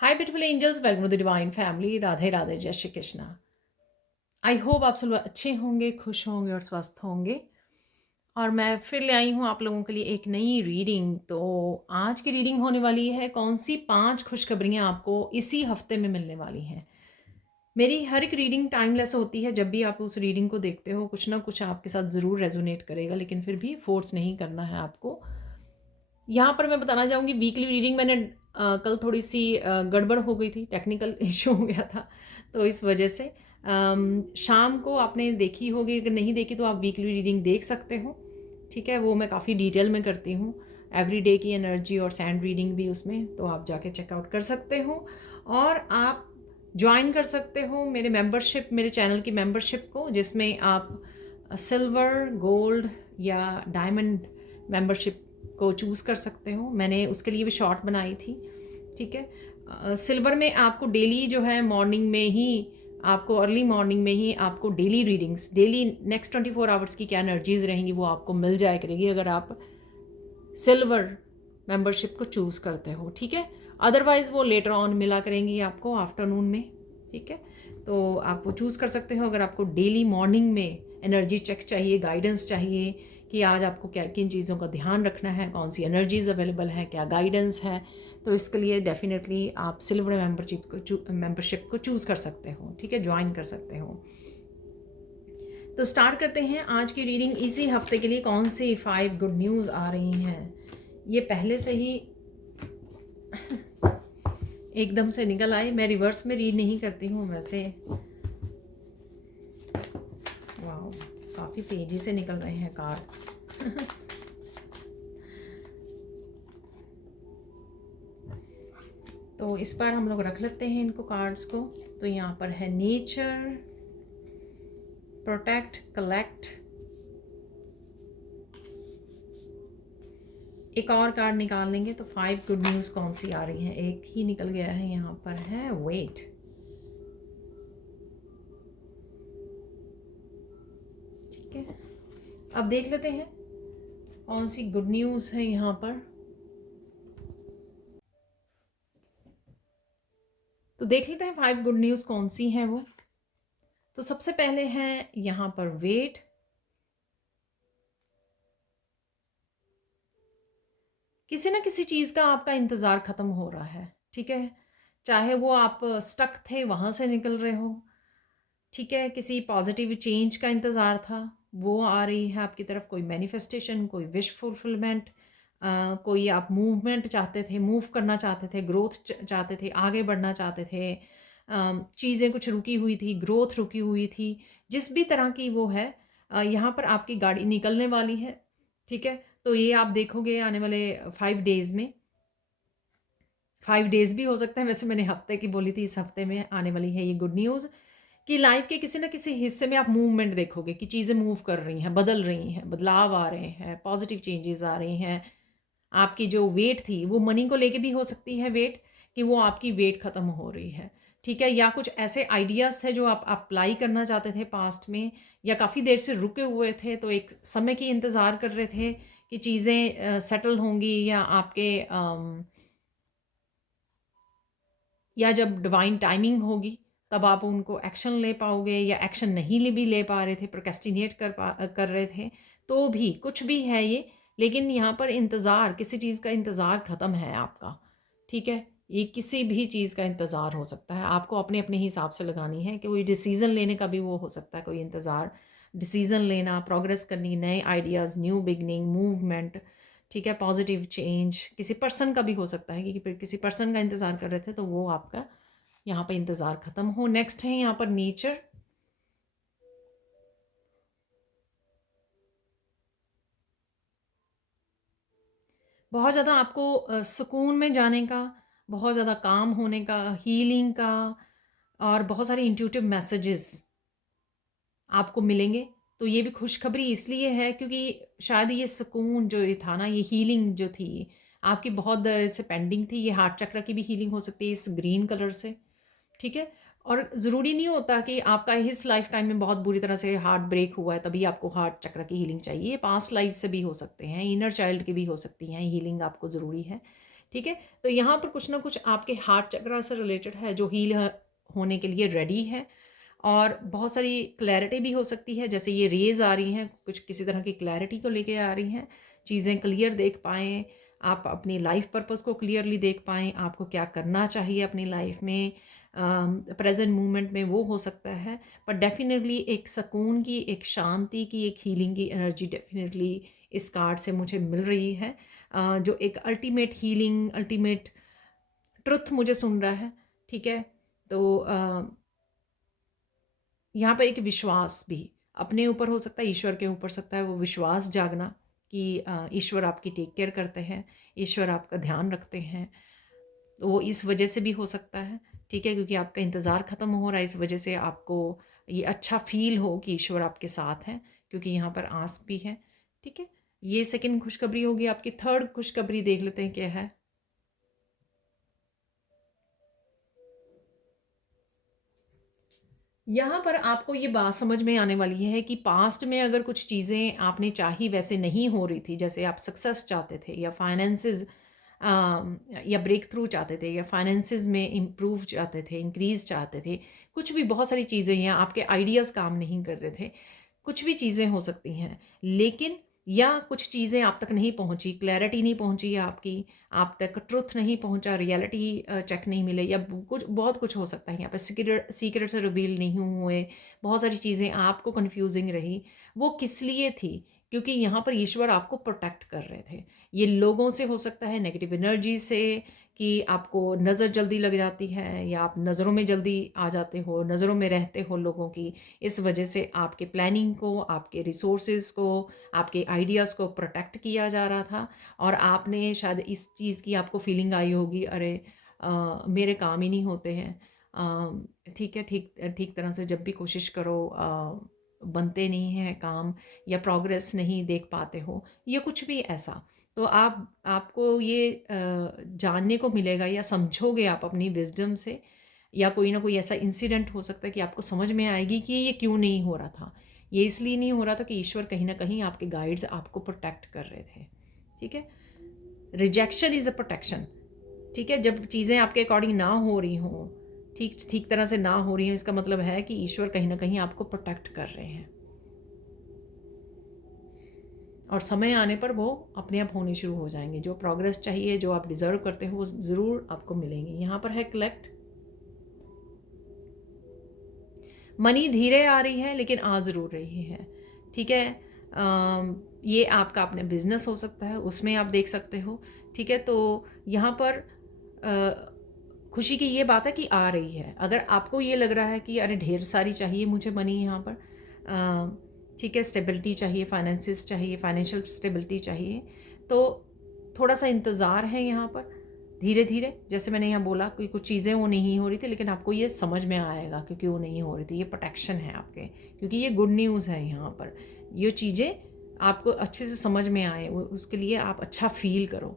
Hi beautiful angels, welcome to the divine family. Radhe Radhe, जय Shri Krishna. I hope आप सब अच्छे होंगे, खुश होंगे और स्वस्थ होंगे। और मैं फिर ले आई हूँ आप लोगों के लिए एक नई रीडिंग। तो आज की रीडिंग होने वाली है कौन सी 5 खुशखबरियाँ आपको इसी हफ्ते में मिलने वाली हैं। मेरी हर एक रीडिंग टाइमलेस होती है। जब भी आप उस रीडिंग को देखते हो कुछ ना कुछ आपके साथ ज़रूर रेजोनेट करेगा, लेकिन फिर भी फोर्स नहीं करना है आपको। यहाँ पर मैं बताना चाहूँगी वीकली रीडिंग मैंने कल थोड़ी सी गड़बड़ हो गई थी, टेक्निकल इशू हो गया था, तो इस वजह से शाम को आपने देखी होगी। अगर नहीं देखी तो आप वीकली रीडिंग देख सकते हो, ठीक है। वो मैं काफ़ी डिटेल में करती हूँ, एवरी डे की एनर्जी और सैंड रीडिंग भी उसमें, तो आप जाके चेकआउट कर सकते हो। और आप ज्वाइन कर सकते हो मेरे मेंबरशिप, मेरे चैनल की मेंबरशिप को, जिसमें आप सिल्वर, गोल्ड या डायमंड मेंबरशिप को चूज़ कर सकते हो। मैंने उसके लिए भी शॉर्ट बनाई थी, ठीक है। सिल्वर में आपको डेली जो है मॉर्निंग में ही, आपको अर्ली मॉर्निंग में ही आपको daily readings, daily next 24 hours की क्या एनर्जीज़ रहेंगी वो आपको मिल जाया करेगी अगर आप सिल्वर मेंबरशिप को चूज़ करते हो, ठीक है। अदरवाइज़ वो लेटर ऑन मिला करेंगी आपको आफ्टरनून में, ठीक है। तो आप वो चूज़ कर सकते हो अगर आपको डेली मॉर्निंग में एनर्जी चेक चाहिए, गाइडेंस चाहिए कि आज आपको क्या किन चीज़ों का ध्यान रखना है, कौन सी एनर्जीज़ अवेलेबल है, क्या गाइडेंस है। तो इसके लिए डेफिनेटली आप सिल्वर मेंबरशिप को चूज़ कर सकते हो, ठीक है, ज्वाइन कर सकते हो। तो स्टार्ट करते हैं आज की रीडिंग। इसी हफ्ते के लिए कौन सी 5 गुड न्यूज़ आ रही हैं, ये पहले से ही एकदम से निकल आए। मैं रिवर्स में रीड नहीं करती हूँ वैसे। वाह, काफ़ी तेज़ी से निकल रहे हैं कार्ड। तो इस बार हम लोग रख लेते हैं इनको कार्ड्स को। तो यहाँ पर है नेचर, प्रोटेक्ट, कलेक्ट। एक और कार्ड निकाल लेंगे तो 5 गुड न्यूज़ कौन सी आ रही है। एक ही निकल गया है, यहाँ पर है वेट, ठीक है। अब देख लेते हैं कौन सी गुड न्यूज़ है यहाँ पर। तो देख लेते हैं 5 गुड न्यूज़ कौन सी हैं वो। तो सबसे पहले है यहाँ पर वेट। किसी ना किसी चीज़ का आपका इंतज़ार ख़त्म हो रहा है, ठीक है। चाहे वो आप स्टक थे वहाँ से निकल रहे हो, ठीक है। किसी पॉजिटिव चेंज का इंतज़ार था, वो आ रही है आपकी तरफ। कोई मैनिफेस्टेशन, कोई विश फुलफिलमेंट, कोई आप मूवमेंट चाहते थे, मूव करना चाहते थे, ग्रोथ चाहते थे, आगे बढ़ना चाहते थे। चीज़ें कुछ रुकी हुई थी, ग्रोथ रुकी हुई थी, जिस भी तरह की वो है, यहाँ पर आपकी गाड़ी निकलने वाली है, ठीक है। तो ये आप देखोगे आने वाले 5 डेज़ में। 5 डेज़ भी हो सकता है, वैसे मैंने हफ्ते की बोली थी, इस हफ्ते में आने वाली है ये गुड न्यूज़ कि लाइफ के किसी ना किसी हिस्से में आप मूवमेंट देखोगे कि चीज़ें मूव कर रही हैं, बदल रही हैं, बदलाव आ रहे हैं, पॉजिटिव चेंजेस आ रही हैं। आपकी जो वेट थी वो मनी को लेके भी हो सकती है वेट, कि वो आपकी वेट ख़त्म हो रही है, ठीक है। या कुछ ऐसे आइडियाज़ थे जो आप अप्लाई करना चाहते थे पास्ट में, या काफ़ी देर से रुके हुए थे, तो एक समय की इंतज़ार कर रहे थे कि चीज़ें सेटल होंगी, या आपके या जब डिवाइन टाइमिंग होगी तब आप उनको एक्शन ले पाओगे, या एक्शन नहीं भी ले पा रहे थे, प्रोक्रेस्टिनेट कर रहे थे, तो भी कुछ भी है ये। लेकिन यहाँ पर इंतज़ार, किसी चीज़ का इंतज़ार ख़त्म है आपका, ठीक है। ये किसी भी चीज़ का इंतज़ार हो सकता है, आपको अपने अपने हिसाब से लगानी है कि कोई डिसीज़न लेने का भी वो हो सकता है, कोई इंतज़ार, डिसीज़न लेना, प्रोग्रेस करनी, नए आइडियाज़, न्यू बिगनिंग, मूवमेंट, ठीक है, पॉजिटिव चेंज। किसी पर्सन का भी हो सकता है कि किसी पर्सन का इंतज़ार कर रहे थे, तो वो आपका यहाँ पर इंतज़ार ख़त्म हो। नेक्स्ट है यहाँ पर नेचर। बहुत ज़्यादा आपको सुकून में जाने का, बहुत ज़्यादा काम होने का, हीलिंग का, और बहुत सारे इंट्यूटिव मैसेजेस आपको मिलेंगे। तो ये भी खुशखबरी इसलिए है क्योंकि शायद ये सुकून जो ये था ना, ये हीलिंग जो थी आपकी बहुत देर से पेंडिंग थी, ये हार्ट चक्र की भी हीलिंग हो सकती है इस ग्रीन कलर से, ठीक है। और ज़रूरी नहीं होता कि आपका इस लाइफ टाइम में बहुत बुरी तरह से हार्ट ब्रेक हुआ है तभी आपको हार्ट चक्र की हीलिंग चाहिए। पास्ट लाइफ से भी हो सकते हैं, इनर चाइल्ड की भी हो सकती हैं हीलिंग, आपको ज़रूरी है। ठीक है। तो यहाँ पर कुछ ना कुछ आपके हार्ट चक्रा से रिलेटेड है जो हील होने के लिए रेडी है, और बहुत सारी क्लैरिटी भी हो सकती है, जैसे ये रेज़ आ रही हैं कुछ किसी तरह की क्लैरिटी को लेके आ रही हैं, चीज़ें क्लियर देख पाएँ, आप अपनी लाइफ पर्पस को क्लियरली देख पाएँ, आपको क्या करना चाहिए अपनी लाइफ में, प्रेजेंट मोमेंट में वो हो सकता है। पर डेफिनेटली एक सुकून की, एक शांति की, एक हीलिंग की एनर्जी डेफिनेटली इस कार्ड से मुझे मिल रही है, जो एक अल्टीमेट हीलिंग, अल्टीमेट ट्रुथ मुझे सुन रहा है। ठीक है। तो यहाँ पर एक विश्वास भी अपने ऊपर हो सकता है, ईश्वर के ऊपर सकता है, वो विश्वास जागना कि ईश्वर आपकी टेक केयर करते हैं, ईश्वर आपका ध्यान रखते हैं। तो वो इस वजह से भी हो सकता है, ठीक है, क्योंकि आपका इंतज़ार ख़त्म हो रहा है, इस वजह से आपको ये अच्छा फील हो कि ईश्वर आपके साथ हैं, क्योंकि यहाँ पर आस भी है। ठीक है। ये सेकंड खुशखबरी होगी। आपकी थर्ड खुशखबरी देख लेते हैं क्या है। यहाँ पर आपको ये बात समझ में आने वाली है कि पास्ट में अगर कुछ चीज़ें आपने चाही वैसे नहीं हो रही थी, जैसे आप सक्सेस चाहते थे या फाइनेंसेस या ब्रेक थ्रू चाहते थे या फाइनेंसेस में इम्प्रूव चाहते थे, इंक्रीज़ चाहते थे, कुछ भी बहुत सारी चीज़ें या आपके आइडियाज़ काम नहीं कर रहे थे, कुछ भी चीज़ें हो सकती हैं, लेकिन या कुछ चीज़ें आप तक नहीं पहुंची, क्लैरिटी नहीं पहुंची आपकी, आप तक ट्रुथ नहीं पहुंचा, रियलिटी चेक नहीं मिले, या कुछ बहुत कुछ हो सकता है यहाँ पे, सीक्रेट से रिवील नहीं हुए, बहुत सारी चीज़ें आपको कंफ्यूजिंग रही। वो किस लिए थी? क्योंकि यहाँ पर ईश्वर आपको प्रोटेक्ट कर रहे थे। ये लोगों से हो सकता है, नेगेटिव एनर्जी से, कि आपको नज़र जल्दी लग जाती है या आप नज़रों में जल्दी आ जाते हो, नज़रों में रहते हो लोगों की, इस वजह से आपके प्लानिंग को, आपके रिसोर्सेज को, आपके आइडियाज़ को प्रोटेक्ट किया जा रहा था, और आपने शायद इस चीज़ की आपको फीलिंग आई होगी, अरे मेरे काम ही नहीं होते हैं, ठीक है, ठीक ठीक तरह से जब भी कोशिश करो बनते नहीं हैं काम, या प्रोग्रेस नहीं देख पाते हो, या कुछ भी ऐसा। तो आपको ये जानने को मिलेगा या समझोगे आप अपनी विजडम से, या कोई ना कोई ऐसा इंसिडेंट हो सकता है कि आपको समझ में आएगी कि ये क्यों नहीं हो रहा था। ये इसलिए नहीं हो रहा था कि ईश्वर कहीं ना कहीं आपके गाइड्स आपको प्रोटेक्ट कर रहे थे। ठीक है। Rejection is a protection. ठीक है। जब चीज़ें आपके अकॉर्डिंग ना हो रही हों, ठीक ठीक तरह से ना हो रही हैं, इसका मतलब है कि ईश्वर कहीं ना कहीं आपको प्रोटेक्ट कर रहे हैं, और समय आने पर वो अपने आप होने शुरू हो जाएंगे। जो प्रोग्रेस चाहिए, जो आप डिज़र्व करते हो, वो ज़रूर आपको मिलेंगे। यहाँ पर है कलेक्ट। मनी धीरे आ रही है लेकिन आ ज़रूर रही है। ठीक है। ये आपका अपने बिजनेस हो सकता है, उसमें आप देख सकते हो। ठीक है। तो यहाँ पर खुशी की ये बात है कि आ रही है। अगर आपको ये लग रहा है कि अरे ढेर सारी चाहिए मुझे मनी यहाँ पर, ठीक है, स्टेबिलिटी चाहिए, फाइनेंसिस चाहिए, फाइनेंशियल स्टेबिलिटी चाहिए, तो थोड़ा सा इंतज़ार है यहाँ पर। धीरे धीरे, जैसे मैंने यहाँ बोला कि कुछ चीज़ें वो नहीं हो रही थी, लेकिन आपको ये समझ में आएगा क्योंकि वो नहीं हो रही थी। ये प्रोटेक्शन है आपके, क्योंकि ये गुड न्यूज़ है यहाँ पर। ये चीज़ें आपको अच्छे से समझ में आए, उसके लिए आप अच्छा फील करो।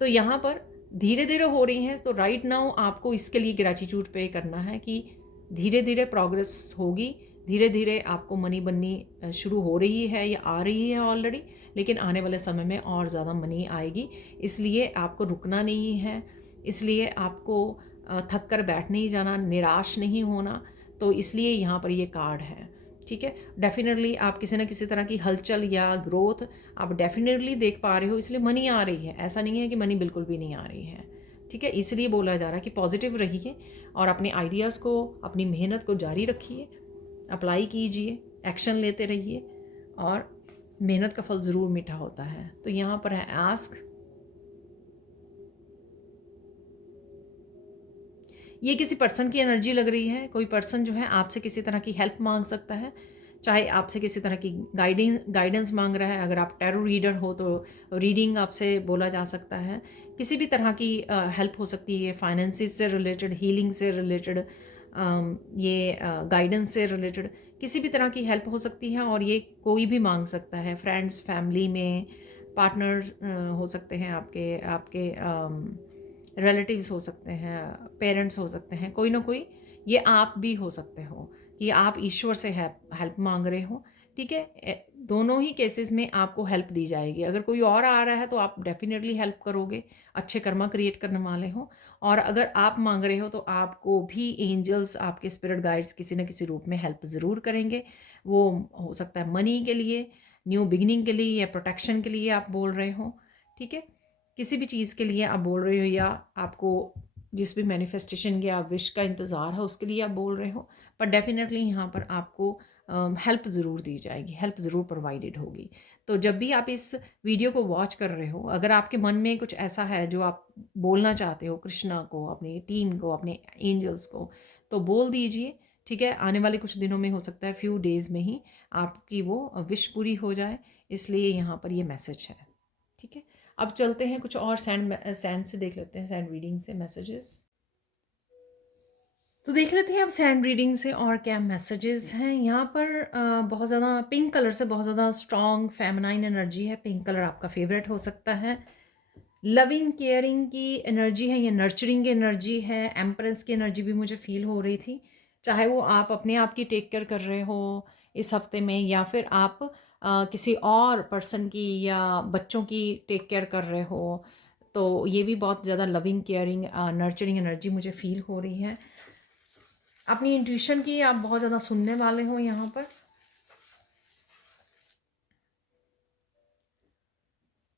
तो यहाँ पर धीरे धीरे हो रही हैं, तो राइट नाउ आपको इसके लिए ग्रैटिट्यूड पे करना है कि धीरे धीरे प्रोग्रेस होगी, धीरे धीरे आपको मनी बननी शुरू हो रही है या आ रही है ऑलरेडी, लेकिन आने वाले समय में और ज़्यादा मनी आएगी। इसलिए आपको रुकना नहीं है, इसलिए आपको थक कर बैठ नहीं जाना, निराश नहीं होना। तो इसलिए यहाँ पर ये कार्ड है। ठीक है। डेफिनेटली आप किसी न किसी तरह की हलचल या ग्रोथ आप डेफिनेटली देख पा रहे हो, इसलिए मनी आ रही है। ऐसा नहीं है कि मनी बिल्कुल भी नहीं आ रही है। ठीक है। इसलिए बोला जा रहा है कि पॉजिटिव रहिए और अपने आइडियाज़ को, अपनी मेहनत को जारी रखिए, अप्लाई कीजिए, एक्शन लेते रहिए, और मेहनत का फल ज़रूर मीठा होता है। तो यहाँ पर है आस्क। ये किसी पर्सन की एनर्जी लग रही है। कोई पर्सन जो है आपसे किसी तरह की हेल्प मांग सकता है, चाहे आपसे किसी तरह की गाइडेंस मांग रहा है। अगर आप टैरो रीडर हो तो रीडिंग आपसे बोला जा सकता है। किसी भी तरह की हेल्प हो सकती है, फाइनेंसिस से रिलेटेड, हीलिंग से रिलेटेड, ये गाइडेंस से रिलेटेड किसी भी तरह की हेल्प हो सकती है, और ये कोई भी मांग सकता है। फ्रेंड्स, फैमिली में, पार्टनर हो सकते हैं, आपके आपके रिलेटिव्स हो सकते हैं, पेरेंट्स हो सकते हैं, कोई ना कोई, ये आप भी हो सकते हो कि आप ईश्वर से हेल्प मांग रहे हो, ठीक है। दोनों ही केसेस में आपको हेल्प दी जाएगी। अगर कोई और आ रहा है तो आप डेफिनेटली हेल्प करोगे, अच्छे कर्मा क्रिएट करने वाले हो। और अगर आप मांग रहे हो तो आपको भी एंजल्स, आपके स्पिरिट गाइड्स किसी न किसी रूप में हेल्प ज़रूर करेंगे। वो हो सकता है मनी के लिए, न्यू बिगिनिंग के लिए, या प्रोटेक्शन के लिए आप बोल रहे हो, ठीक है। किसी भी चीज़ के लिए आप बोल रहे हो, या आपको जिस भी मैनिफेस्टेशन या विश का इंतज़ार है उसके लिए आप बोल रहे हो, पर डेफिनेटली यहाँ पर आपको हेल्प ज़रूर दी जाएगी, हेल्प ज़रूर प्रोवाइडेड होगी। तो जब भी आप इस वीडियो को वॉच कर रहे हो, अगर आपके मन में कुछ ऐसा है जो आप बोलना चाहते हो कृष्णा को, अपनी टीम को, अपने एंजल्स को, तो बोल दीजिए, ठीक है। आने वाले कुछ दिनों में, हो सकता है फ्यू डेज़ में ही आपकी वो विश पूरी हो जाए, इसलिए यहाँ पर ये मैसेज है, ठीक है। अब चलते हैं कुछ और सैंड से देख लेते हैं, सैंड रीडिंग से मैसेजेस। तो देख लेते हैं अब सैंड रीडिंग से और क्या मैसेजेस हैं यहाँ पर। बहुत ज़्यादा पिंक कलर से बहुत ज़्यादा स्ट्रॉन्ग फेमिनाइन एनर्जी है। पिंक कलर आपका फेवरेट हो सकता है। लविंग केयरिंग की एनर्जी है, ये नर्चरिंग की एनर्जी है। एम्प्रेस की एनर्जी भी मुझे फील हो रही थी, चाहे वो आप अपने आप की टेक केयर कर रहे हो इस हफ्ते में, या फिर आप किसी और पर्सन की या बच्चों की टेक केयर कर रहे हो, तो ये भी बहुत ज़्यादा लविंग केयरिंग नर्चरिंग एनर्जी मुझे फील हो रही है। अपनी इंट्यूशन की आप बहुत ज़्यादा सुनने वाले हो यहाँ पर।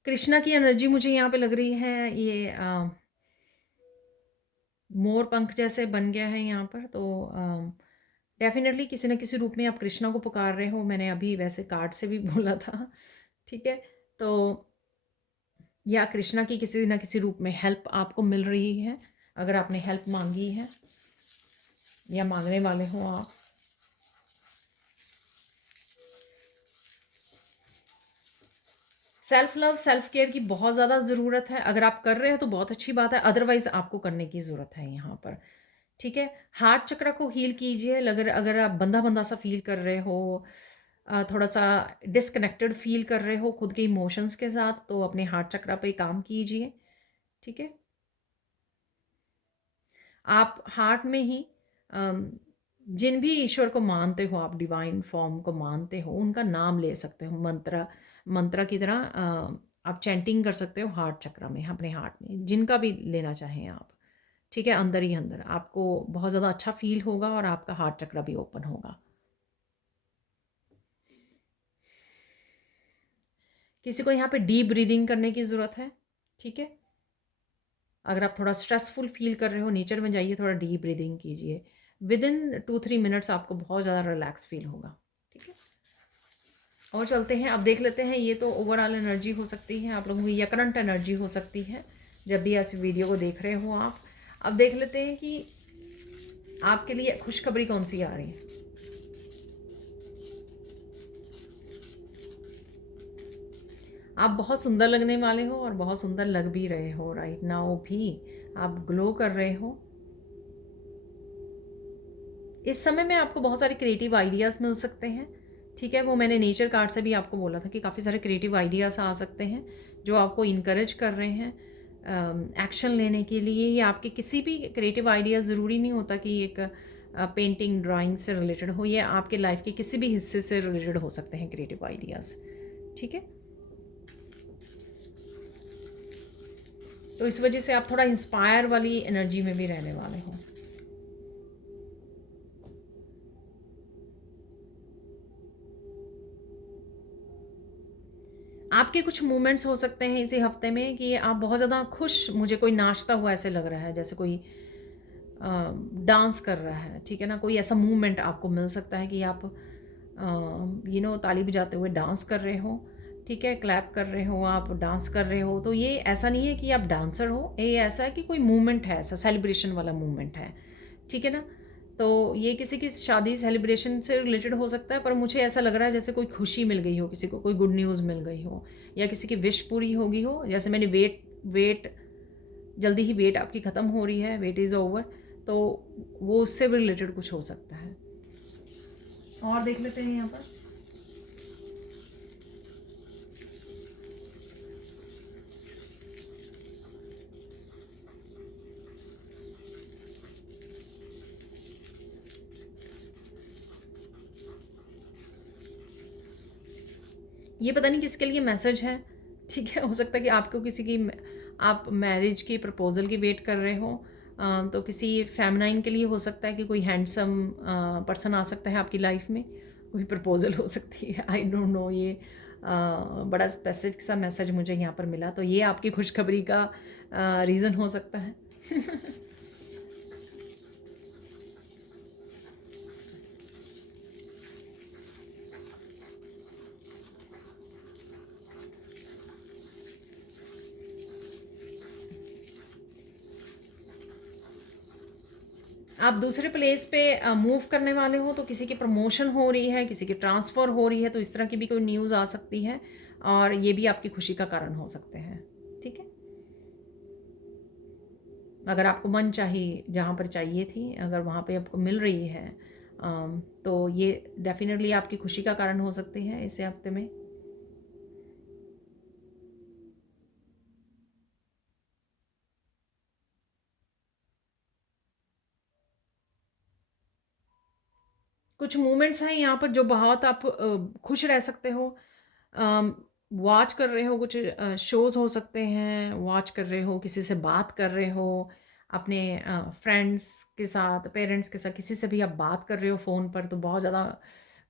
कृष्णा की एनर्जी मुझे यहाँ पे लग रही है, ये मोर पंख जैसे बन गया है यहाँ पर। तो डेफिनेटली किसी न किसी रूप में आप कृष्णा को पुकार रहे हो। मैंने अभी वैसे कार्ड से भी बोला था, ठीक है। तो या कृष्णा की किसी न किसी रूप में हेल्प आपको मिल रही है, अगर आपने हेल्प मांगी है या मांगने वाले हो आप। सेल्फ लव, सेल्फ केयर की बहुत ज़्यादा ज़रूरत है। अगर आप कर रहे हो तो बहुत अच्छी बात है, अदरवाइज़ आपको करने की ज़रूरत है यहाँ पर, ठीक है। हार्ट चक्र को हील कीजिए। अगर अगर आप बंधा बंधा सा फील कर रहे हो, थोड़ा सा डिसकनेक्टेड फील कर रहे हो खुद के इमोशंस के साथ, तो अपने हार्ट चक्र पे काम कीजिए, ठीक है। आप हार्ट में ही जिन भी ईश्वर को मानते हो, आप डिवाइन फॉर्म को मानते हो, उनका नाम ले सकते हो। मंत्र की तरह आप चैंटिंग कर सकते हो हार्ट चक्र में, अपने हार्ट में, जिनका भी लेना चाहें आप, ठीक है। अंदर ही अंदर आपको बहुत ज़्यादा अच्छा फील होगा और आपका हार्ट चक्र भी ओपन होगा। किसी को यहाँ पे डीप ब्रीदिंग करने की ज़रूरत है, ठीक है। अगर आप थोड़ा स्ट्रेसफुल फील कर रहे हो, नेचर में जाइए, थोड़ा डीप ब्रीदिंग कीजिए। विद इन 2-3 मिनट्स आपको बहुत ज़्यादा रिलैक्स फील होगा, ठीक है। और चलते हैं, अब देख लेते हैं। ये तो ओवरऑल एनर्जी हो सकती है आप लोगों की, या करंट एनर्जी हो सकती है जब भी ऐसे वीडियो को देख रहे हो आप। अब देख लेते हैं कि आपके लिए खुशखबरी कौन सी आ रही है। आप बहुत सुंदर लगने वाले हो और बहुत सुंदर लग भी रहे हो राइट नाउ भी। आप ग्लो कर रहे हो। इस समय में आपको बहुत सारे क्रिएटिव आइडियाज़ मिल सकते हैं, ठीक है। वो मैंने नेचर कार्ड से भी आपको बोला था कि काफ़ी सारे क्रिएटिव आइडियाज़ आ सकते हैं जो आपको इनकरेज कर रहे हैं एक्शन लेने के लिए। या आपके किसी भी क्रिएटिव आइडियाज़, ज़रूरी नहीं होता कि एक पेंटिंग ड्राइंग से रिलेटेड हो, ये आपके लाइफ के किसी भी हिस्से से रिलेटेड हो सकते हैं क्रिएटिव आइडियाज़, ठीक है। तो इस वजह से आप थोड़ा इंस्पायर वाली एनर्जी में भी रहने वाले हो। आपके कुछ मूवमेंट्स हो सकते हैं इसी हफ्ते में कि आप बहुत ज़्यादा खुश, मुझे कोई नाचता हुआ ऐसे लग रहा है, जैसे कोई डांस कर रहा है, ठीक है ना। कोई ऐसा मूवमेंट आपको मिल सकता है कि आप ताली बजाते हुए डांस कर रहे हो, ठीक है। क्लैप कर रहे हो, आप डांस कर रहे हो। तो ये ऐसा नहीं है कि आप डांसर हो, ये ऐसा है कि कोई मूवमेंट है, ऐसा सेलिब्रेशन वाला मूवमेंट है, ठीक है ना। तो ये किसी की शादी सेलिब्रेशन से रिलेटेड हो सकता है, पर मुझे ऐसा लग रहा है जैसे कोई खुशी मिल गई हो किसी को, कोई गुड न्यूज़ मिल गई हो, या किसी की विश पूरी हो गई हो। जैसे मैंने वेट जल्दी ही वेट आपकी ख़त्म हो रही है, वेट इज़ ओवर, तो वो उससे भी रिलेटेड कुछ हो सकता है। और देख लेते हैं यहाँ पर। ये पता नहीं किसके लिए मैसेज है, ठीक है। हो सकता है कि आपको किसी की, आप मैरिज की प्रपोज़ल की वेट कर रहे हो, तो किसी फेमिनाइन के लिए हो सकता है कि कोई हैंडसम पर्सन आ सकता है आपकी लाइफ में, कोई प्रपोज़ल हो सकती है, आई डोंट नो। ये बड़ा स्पेसिफिक सा मैसेज मुझे यहाँ पर मिला, तो ये आपकी खुशखबरी का रीज़न हो सकता है। आप दूसरे प्लेस पे मूव करने वाले हो, तो किसी की प्रमोशन हो रही है, किसी की ट्रांसफ़र हो रही है, तो इस तरह की भी कोई न्यूज़ आ सकती है, और ये भी आपकी खुशी का कारण हो सकते हैं, ठीक है। अगर आपको मन चाही जहाँ पर चाहिए थी, अगर वहाँ पे आपको मिल रही है, तो ये डेफिनेटली आपकी खुशी का कारण हो सकती है इस हफ्ते में। कुछ मोमेंट्स हैं यहाँ पर जो बहुत आप खुश रह सकते हो। वॉच कर रहे हो, कुछ शोज़ हो सकते हैं, वॉच कर रहे हो, किसी से बात कर रहे हो, अपने फ्रेंड्स के साथ, पेरेंट्स के साथ, किसी से भी आप बात कर रहे हो फ़ोन पर, तो बहुत ज़्यादा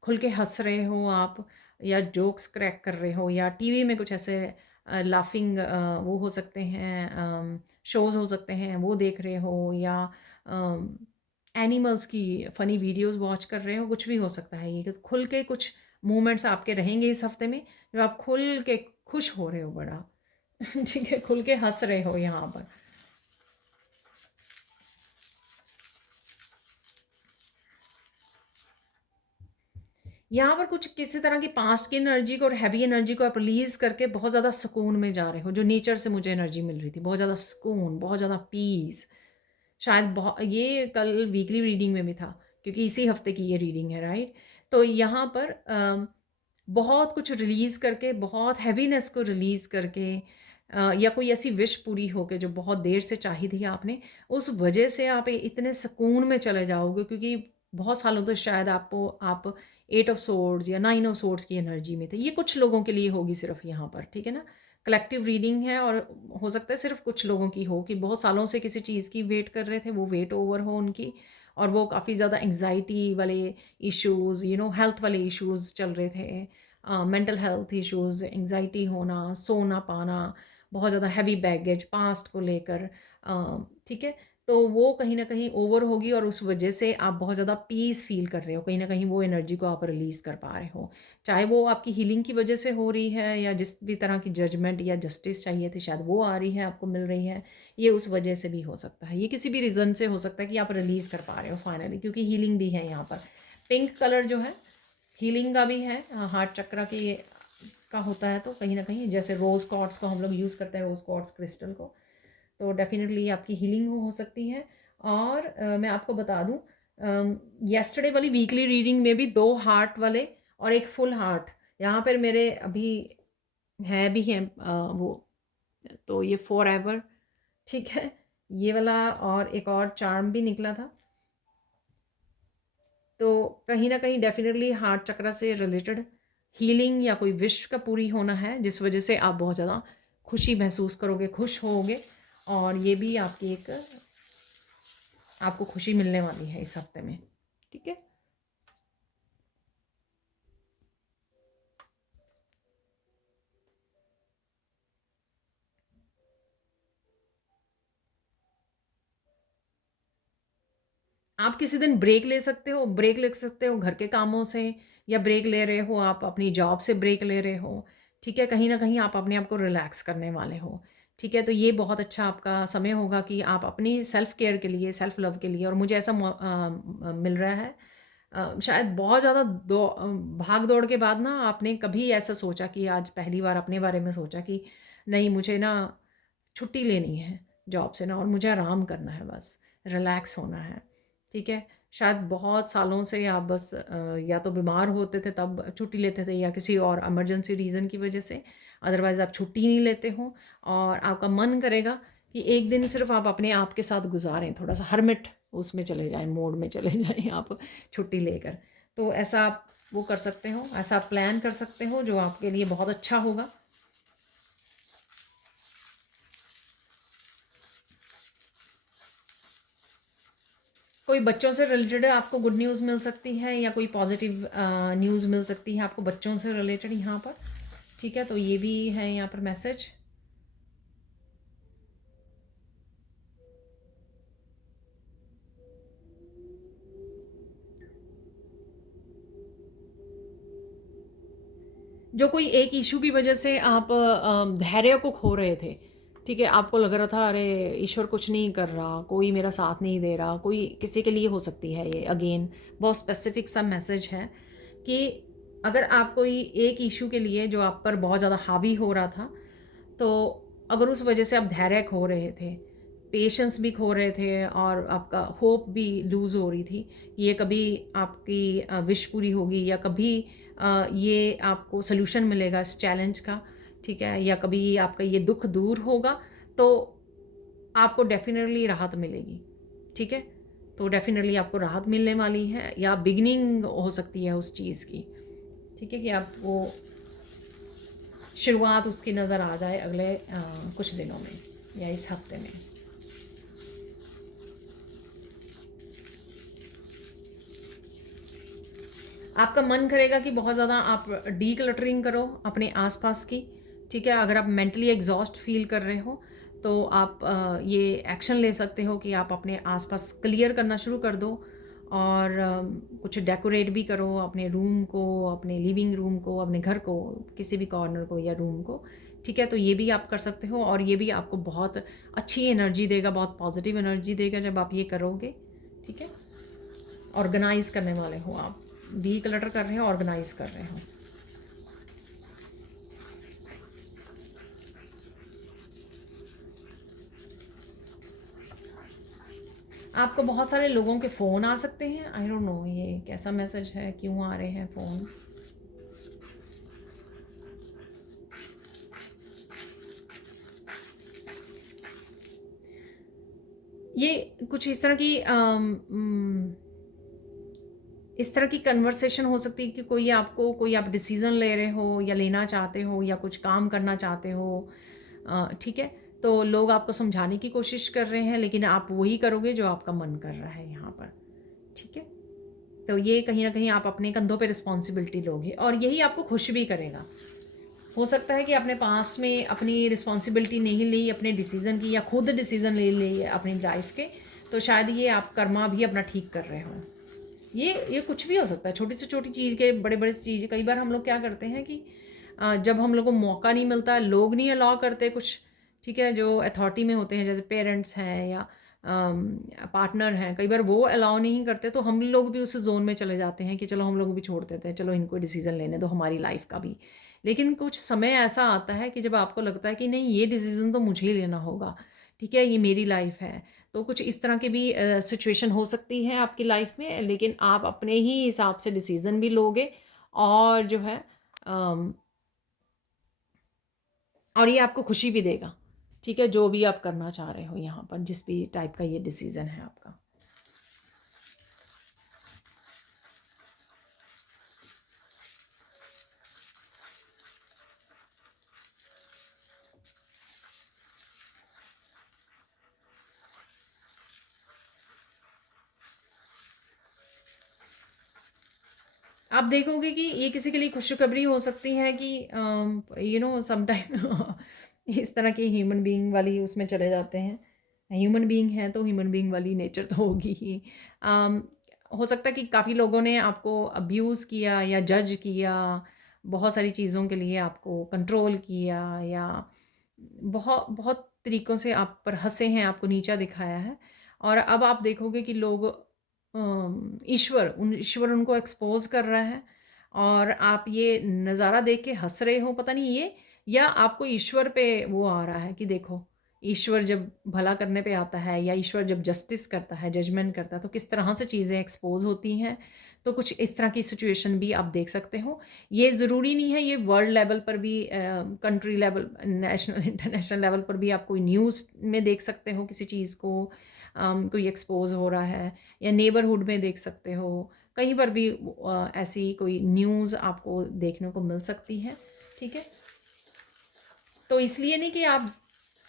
खुल के हंस रहे हो आप, या जोक्स क्रैक कर रहे हो, या टीवी में कुछ ऐसे लाफिंग वो हो सकते हैं, शोज़ हो सकते हैं, वो देख रहे हो, या एनिमल्स की फ़नी वीडियोस वॉच कर रहे हो, कुछ भी हो सकता है। ये खुल के कुछ मोमेंट्स आपके रहेंगे इस हफ्ते में, जब आप खुल के खुश हो रहे हो बड़ा। ठीक है, खुल के हंस रहे हो यहाँ पर। यहाँ पर कुछ किसी तरह की पास्ट की एनर्जी को और हैवी एनर्जी को आप रिलीज़ करके बहुत ज़्यादा सुकून में जा रहे हो, जो नेचर से मुझे एनर्जी मिल रही थी, बहुत ज़्यादा सुकून, बहुत ज़्यादा पीस। शायद बहुत, ये कल वीकली रीडिंग में भी था, क्योंकि इसी हफ्ते की ये रीडिंग है, राइट। तो यहाँ पर बहुत कुछ रिलीज़ करके, बहुत हैवीनेस को रिलीज़ करके, या कोई ऐसी विश पूरी हो के जो बहुत देर से चाही थी आपने, उस वजह से आप इतने सुकून में चले जाओगे, क्योंकि बहुत सालों तो शायद आपको, आप 8 ऑफ सोर्ड्स या 9 ऑफ सोर्ड्स की एनर्जी में थे। ये कुछ लोगों के लिए होगी सिर्फ यहाँ पर, ठीक है ना। कलेक्टिव रीडिंग है, और हो सकता है सिर्फ कुछ लोगों की हो, कि बहुत सालों से किसी चीज़ की वेट कर रहे थे, वो वेट ओवर हो उनकी, और वो काफ़ी ज़्यादा एंग्जाइटी वाले इश्यूज़, हेल्थ वाले इश्यूज़ चल रहे थे, मेंटल हेल्थ इश्यूज़, एंग्जाइटी होना, सो ना पाना, बहुत ज़्यादा हैवी बैगेज पास्ट को लेकर, ठीक है। तो वो कहीं न कहीं ओवर होगी, और उस वजह से आप बहुत ज़्यादा पीस फ़ील कर रहे हो, कहीं न कहीं वो एनर्जी को आप रिलीज़ कर पा रहे हो। चाहे वो आपकी हीलिंग की वजह से हो रही है, या जिस भी तरह की जजमेंट या जस्टिस चाहिए थी, शायद वो आ रही है, आपको मिल रही है, ये उस वजह से भी हो सकता है। ये किसी भी रीज़न से हो सकता है कि आप रिलीज़ कर पा रहे हो फाइनली, क्योंकि हीलिंग भी है यहाँ पर। पिंक कलर जो है, हीलिंग का भी है, हार्ट चक्र की का होता है, तो कहीं न कहीं जैसे रोज़ क्वार्ट्ज़ को हम लोग यूज़ करते हैं, रोज़ क्वार्ट्ज़ क्रिस्टल को, तो डेफ़िनेटली आपकी हीलिंग हो सकती है। और मैं आपको बता दूँ, येस्टरडे वाली वीकली रीडिंग में भी 2 हार्ट वाले और 1 फुल हार्ट यहाँ पर मेरे अभी हैं भी हैं, वो, तो ये फॉरएवर, ठीक है, ये वाला, और एक और चार्म भी निकला था। तो कहीं न कहीं डेफ़िनेटली हार्ट चक्र से रिलेटेड हीलिंग या कोई विश का पूरी होना है, जिस वजह से आप बहुत ज़्यादा खुशी महसूस करोगे, खुश होोगे, और ये भी आपकी एक, आपको खुशी मिलने वाली है इस हफ्ते में, ठीक है। आप किसी दिन ब्रेक ले सकते हो, ब्रेक ले सकते हो घर के कामों से, या ब्रेक ले रहे हो आप अपनी जॉब से, ब्रेक ले रहे हो, ठीक है। कहीं न कहीं आप अपने आप को रिलैक्स करने वाले हो, ठीक है। तो ये बहुत अच्छा आपका समय होगा कि आप अपनी सेल्फ केयर के लिए, सेल्फ लव के लिए, और मुझे ऐसा मिल रहा है, शायद बहुत ज़्यादा भाग दौड़ के बाद ना आपने कभी ऐसा सोचा कि आज पहली बार अपने बारे में सोचा कि नहीं, मुझे ना छुट्टी लेनी है जॉब से ना, और मुझे आराम करना है, बस रिलैक्स होना है, ठीक है। शायद बहुत सालों से आप बस या तो बीमार होते थे तब छुट्टी लेते थे, या किसी और इमरजेंसी रीज़न की वजह से, अदरवाइज़ आप छुट्टी नहीं लेते हो, और आपका मन करेगा कि एक दिन सिर्फ आप अपने आप के साथ गुजारें, थोड़ा सा हरमिट उसमें चले जाएं, मोड में चले जाएं आप छुट्टी लेकर। तो ऐसा आप वो कर सकते हो, ऐसा प्लान कर सकते हो जो आपके लिए बहुत अच्छा होगा। कोई बच्चों से रिलेटेड आपको गुड न्यूज़ मिल सकती है या कोई पॉजिटिव न्यूज़ मिल सकती है आपको बच्चों से रिलेटेड यहाँ पर। ठीक है, तो ये भी है यहाँ पर मैसेज। जो कोई एक इशू की वजह से आप धैर्य को खो रहे थे, ठीक है, आपको लग रहा था अरे ईश्वर कुछ नहीं कर रहा, कोई मेरा साथ नहीं दे रहा, कोई किसी के लिए हो सकती है ये। अगेन बहुत स्पेसिफिक सा मैसेज है कि अगर आप कोई एक इशू के लिए जो आप पर बहुत ज़्यादा हावी हो रहा था, तो अगर उस वजह से आप धैर्य खो रहे थे, पेशेंस भी खो रहे थे और आपका होप भी लूज़ हो रही थी, ये कभी आपकी विश पूरी होगी या कभी ये आपको सल्यूशन मिलेगा इस चैलेंज का, ठीक है, या कभी आपका ये दुख दूर होगा, तो आपको डेफिनेटली राहत मिलेगी। ठीक है, तो डेफिनेटली आपको राहत मिलने वाली है या बिगनिंग हो सकती है उस चीज़ की। ठीक है, कि आपको शुरुआत उसकी नज़र आ जाए अगले कुछ दिनों में या इस हफ्ते में। आपका मन करेगा कि बहुत ज़्यादा आप डी क्लटरिंग करो अपने आसपास की। ठीक है, अगर आप मेंटली एग्जॉस्ट फील कर रहे हो तो आप ये एक्शन ले सकते हो कि आप अपने आसपास क्लियर करना शुरू कर दो और कुछ डेकोरेट भी करो अपने रूम को, अपने लिविंग रूम को, अपने घर को, किसी भी कॉर्नर को या रूम को। ठीक है, तो ये भी आप कर सकते हो और ये भी आपको बहुत अच्छी एनर्जी देगा, बहुत पॉजिटिव एनर्जी देगा जब आप ये करोगे। ठीक है, ऑर्गेनाइज करने वाले हो आप, डी क्लटर कर रहे हो, ऑर्गेनाइज कर रहे हो। आपको बहुत सारे लोगों के फ़ोन आ सकते हैं। आई डोंट नो ये कैसा मैसेज है, क्यों आ रहे हैं फ़ोन। ये कुछ इस तरह की कन्वर्सेशन हो सकती है कि कोई आप डिसीज़न ले रहे हो या लेना चाहते हो या कुछ काम करना चाहते हो। ठीक है, तो लोग आपको समझाने की कोशिश कर रहे हैं लेकिन आप वही करोगे जो आपका मन कर रहा है यहाँ पर। ठीक है, तो ये कहीं ना कहीं आप अपने कंधों पे रिस्पॉन्सिबिलिटी लोगे और यही आपको खुश भी करेगा। हो सकता है कि आपने पास्ट में अपनी रिस्पॉन्सिबिलिटी नहीं ली अपने डिसीज़न की या खुद डिसीज़न ले ली अपनी लाइफ के, तो शायद ये आप कर्मा भी अपना ठीक कर रहे हो। ये कुछ भी हो सकता है, छोटी से छोटी चीज़ के बड़े बड़े चीज़। कई बार हम लोग क्या करते हैं कि जब हम लोग को मौका नहीं मिलता, लोग नहीं अलाउ करते कुछ, ठीक है, जो अथॉरिटी में होते हैं जैसे पेरेंट्स हैं या पार्टनर हैं, कई बार वो अलाउ नहीं करते तो हम लोग भी उस जोन में चले जाते हैं कि चलो हम लोग भी छोड़ देते हैं, चलो इनको डिसीज़न लेने दो हमारी लाइफ का भी। लेकिन कुछ समय ऐसा आता है कि जब आपको लगता है कि नहीं ये डिसीज़न तो मुझे ही लेना होगा, ठीक है, ये मेरी लाइफ है। तो कुछ इस तरह की भी सिचुएशन हो सकती है आपकी लाइफ में, लेकिन आप अपने ही हिसाब से डिसीज़न भी लोगे और जो है अम, और ये आपको खुशी भी देगा। ठीक है, जो भी आप करना चाह रहे हो यहाँ पर, जिस भी टाइप का ये डिसीज़न है आपका। आप देखोगे कि ये किसी के लिए खुशखबरी हो सकती है कि समटाइम इस तरह की ह्यूमन बीइंग वाली उसमें चले जाते हैं। ह्यूमन बीइंग है तो ह्यूमन बीइंग वाली नेचर तो होगी ही। अम, हो सकता है कि काफ़ी लोगों ने आपको अब्यूज़ किया या जज किया, बहुत सारी चीज़ों के लिए आपको कंट्रोल किया या बहुत बहुत तरीक़ों से आप पर हँसे हैं, आपको नीचा दिखाया है। और अब आप देखोगे कि लोग ईश्वर उनको एक्सपोज़ कर रहा है और आप ये नज़ारा देख के हँस रहे हो, पता नहीं ये, या आपको ईश्वर पे वो आ रहा है कि देखो, ईश्वर जब भला करने पे आता है या ईश्वर जब जस्टिस करता है, जजमेंट करता है, तो किस तरह से चीज़ें एक्सपोज़ होती हैं। तो कुछ इस तरह की सिचुएशन भी आप देख सकते हो। ये ज़रूरी नहीं है, ये वर्ल्ड लेवल पर भी, country level, national international level पर भी आप कोई न्यूज़ में देख सकते हो किसी चीज़ को, कोई एक्सपोज़ हो रहा है, या नेबरहुड में देख सकते हो, कहीं पर भी ऐसी कोई न्यूज़ आपको देखने को मिल सकती है, ठीक है। तो इसलिए नहीं कि आप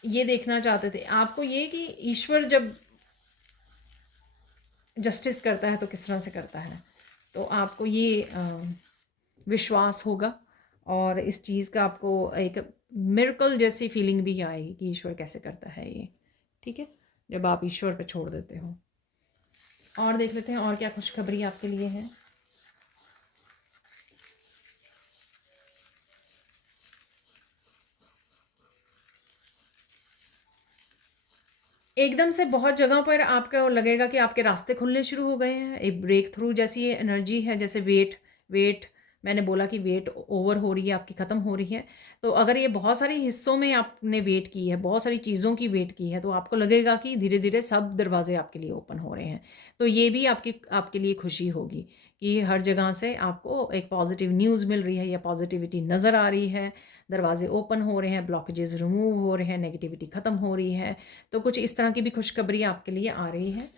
ये देखना चाहते थे, आपको ये कि ईश्वर जब जस्टिस करता है तो किस तरह से करता है, तो आपको ये विश्वास होगा और इस चीज़ का आपको एक मिरेकल जैसी फीलिंग भी आएगी कि ईश्वर कैसे करता है ये, ठीक है, जब आप ईश्वर पे छोड़ देते हो। और देख लेते हैं और क्या खुशखबरी आपके लिए है। एकदम से बहुत जगह पर आपको लगेगा कि आपके रास्ते खुलने शुरू हो गए हैं, एक ब्रेक थ्रू जैसी ये एनर्जी है। जैसे वेट मैंने बोला कि वेट ओवर हो रही है आपकी, ख़त्म हो रही है। तो अगर ये बहुत सारे हिस्सों में आपने वेट की है, बहुत सारी चीज़ों की वेट की है, तो आपको लगेगा कि धीरे धीरे सब दरवाजे आपके लिए ओपन हो रहे हैं। तो ये भी आपकी आपके लिए खुशी होगी कि हर जगह से आपको एक पॉजिटिव न्यूज़ मिल रही है या पॉजिटिविटी नज़र आ रही है, दरवाजे ओपन हो रहे हैं, ब्लॉकेजेस रिमूव हो रहे हैं, नेगेटिविटी ख़त्म हो रही है। तो कुछ इस तरह की भी खुशखबरी आपके लिए आ रही है।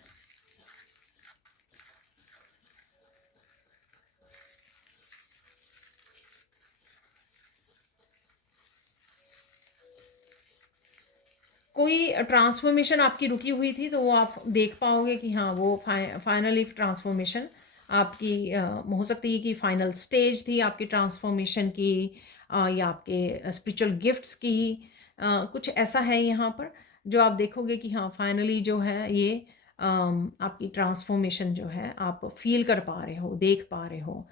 कोई ट्रांसफॉर्मेशन आपकी रुकी हुई थी तो वो आप देख पाओगे कि हाँ वो फाइनली ट्रांसफॉर्मेशन आपकी हो सकती है कि फाइनल स्टेज थी आपकी ट्रांसफॉर्मेशन की, या आपके स्पिरिचुअल गिफ्ट्स की, कुछ ऐसा है यहाँ पर जो आप देखोगे कि हाँ फाइनली जो है ये आपकी ट्रांसफॉर्मेशन जो है आप फील कर पा रहे हो, देख पा रहे हो,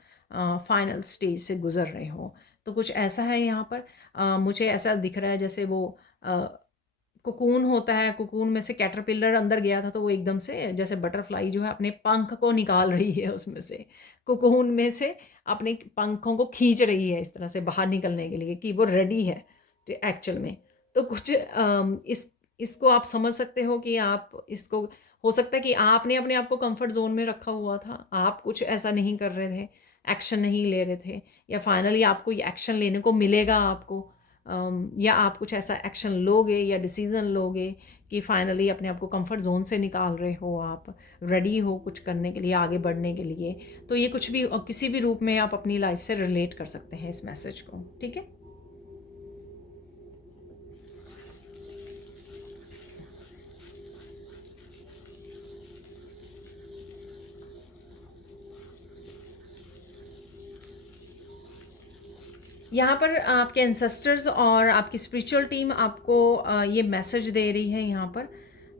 फाइनल स्टेज से गुजर रहे हो। तो कुछ ऐसा है यहाँ पर। मुझे ऐसा दिख रहा है जैसे वो कोकून होता है, कोकून में से कैटरपिलर अंदर गया था तो वो एकदम से जैसे बटरफ्लाई जो है अपने पंख को निकाल रही है उसमें से, कोकून में से अपने पंखों को खींच रही है इस तरह से बाहर निकलने के लिए कि वो रेडी है एक्चुअल में। तो कुछ इसको आप समझ सकते हो कि आप इसको, हो सकता है कि आपने अपने आप को कंफर्ट जोन में रखा हुआ था, आप कुछ ऐसा नहीं कर रहे थे, एक्शन नहीं ले रहे थे, या फाइनली आपको ये एक्शन लेने को मिलेगा आपको, या आप कुछ ऐसा एक्शन लोगे या डिसीज़न लोगे कि फाइनली अपने आप को कंफर्ट जोन से निकाल रहे हो, आप रेडी हो कुछ करने के लिए, आगे बढ़ने के लिए। तो ये कुछ भी किसी भी रूप में आप अपनी लाइफ से रिलेट कर सकते हैं इस मैसेज को, ठीक है। यहाँ पर आपके एंसेस्टर्स और आपकी स्पिरिचुअल टीम आपको ये मैसेज दे रही है यहाँ पर,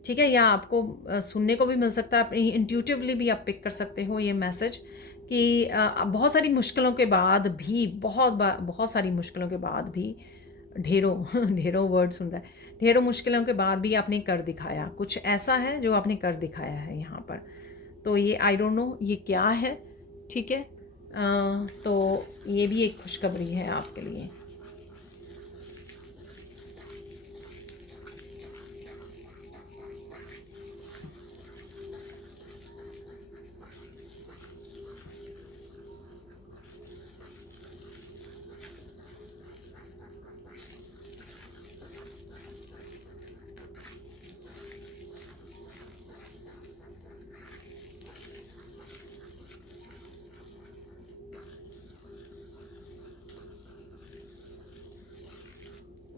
ठीक है। या आपको सुनने को भी मिल सकता है, अपनी इंट्यूटिवली भी आप पिक कर सकते हो ये मैसेज कि बहुत सारी मुश्किलों के बाद भी, बहुत सारी मुश्किलों के बाद भी, ढेरों ढेरों वर्ड सुन रहा है, ढेरों मुश्किलों के बाद भी आपने कर दिखाया, कुछ ऐसा है जो आपने कर दिखाया है यहाँ पर। तो ये आई डोंट नो ये क्या है, ठीक है। तो ये भी एक खुशखबरी है आपके लिए।